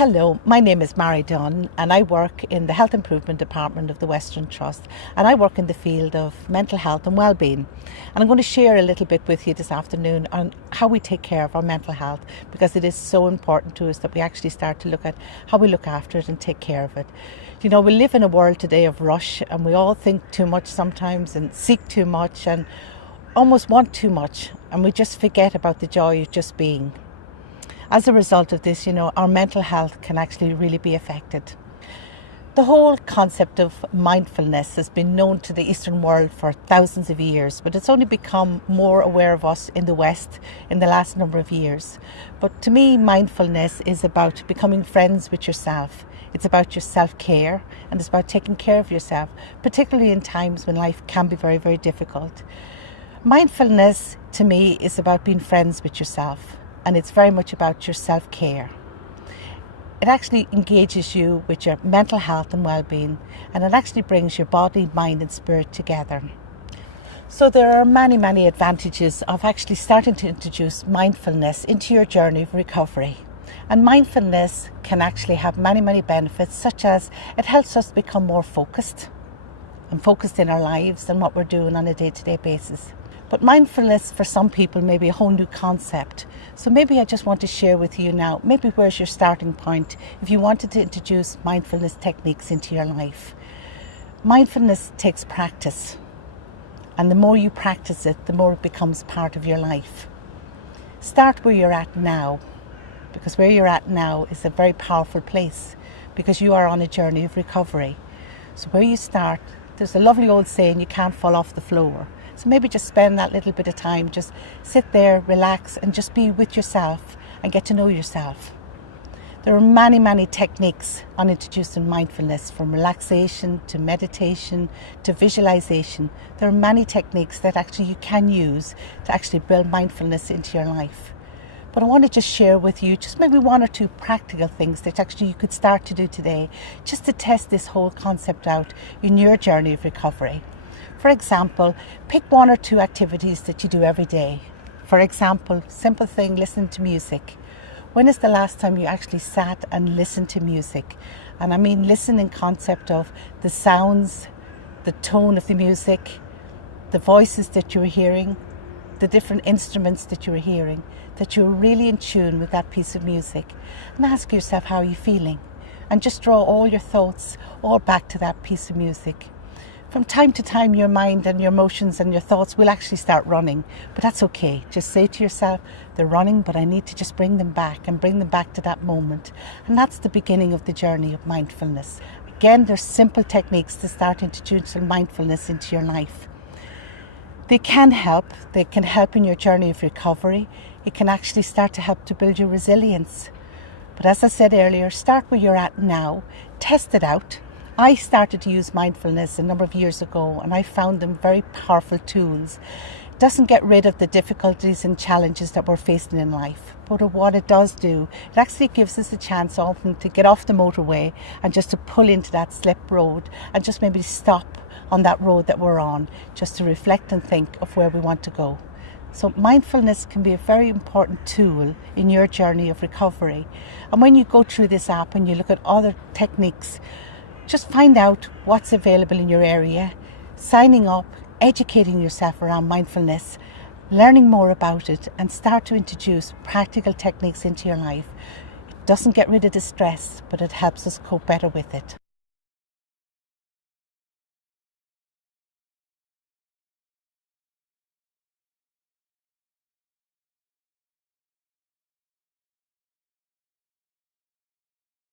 Hello, my name is Mary Dunn and I work in the Health Improvement Department of the Western Trust, and I work in the field of mental health and wellbeing. And I'm going to share a little bit with you this afternoon on how we take care of our mental health, because it is so important to us that we actually start to look at how we look after it and take care of it. You know, we live in a world today of rush, and we all think too much sometimes and seek too much and almost want too much, and we just forget about the joy of just being. As a result of this, our mental health can actually really be affected. The whole concept of mindfulness has been known to the Eastern world for thousands of years, but it's only become more aware of us in the West in the last number of years. But to me, mindfulness is about becoming friends with yourself. It's about your self-care, and it's about taking care of yourself, particularly in times when life can be very, very difficult. Mindfulness, to me, is about being friends with yourself. And it's very much about your self-care. It actually engages you with your mental health and well-being, and it actually brings your body, mind and spirit together. So there are many, many advantages of actually starting to introduce mindfulness into your journey of recovery. And mindfulness can actually have many, many benefits, such as it helps us become more focused in our lives and what we're doing on a day-to-day basis. But mindfulness for some people may be a whole new concept. So maybe I just want to share with you now, maybe where's your starting point if you wanted to introduce mindfulness techniques into your life. Mindfulness takes practice. And the more you practice it, the more it becomes part of your life. Start where you're at now, because where you're at now is a very powerful place, because you are on a journey of recovery. So where you start, there's a lovely old saying, you can't fall off the floor. So maybe just spend that little bit of time, just sit there, relax and just be with yourself and get to know yourself. There are many, many techniques on introducing mindfulness, from relaxation to meditation to visualization. There are many techniques that actually you can use to actually build mindfulness into your life. But I want to just share with you just maybe one or two practical things that actually you could start to do today, just to test this whole concept out in your journey of recovery. For example, pick one or two activities that you do every day. For example, simple thing, listen to music. When is the last time you actually sat and listened to music? And I mean listen in concept of the sounds, the tone of the music, the voices that you're hearing, the different instruments that you're hearing, that you're really in tune with that piece of music. And ask yourself, how are you feeling? And just draw all your thoughts all back to that piece of music. From time to time, your mind and your emotions and your thoughts will actually start running, but that's okay. Just say to yourself, they're running, but I need to just bring them back and bring them back to that moment. And that's the beginning of the journey of mindfulness. Again, there's simple techniques to start introducing mindfulness into your life. They can help in your journey of recovery. It can actually start to help to build your resilience. But as I said earlier, start where you're at now, test it out. I started to use mindfulness a number of years ago, and I found them very powerful tools. It doesn't get rid of the difficulties and challenges that we're facing in life, but what it does do, it actually gives us a chance often to get off the motorway and just to pull into that slip road and just maybe stop on that road that we're on, just to reflect and think of where we want to go. So mindfulness can be a very important tool in your journey of recovery. And when you go through this app and you look at other techniques, just find out what's available in your area, signing up, educating yourself around mindfulness, learning more about it, and start to introduce practical techniques into your life. It doesn't get rid of the stress, but it helps us cope better with it.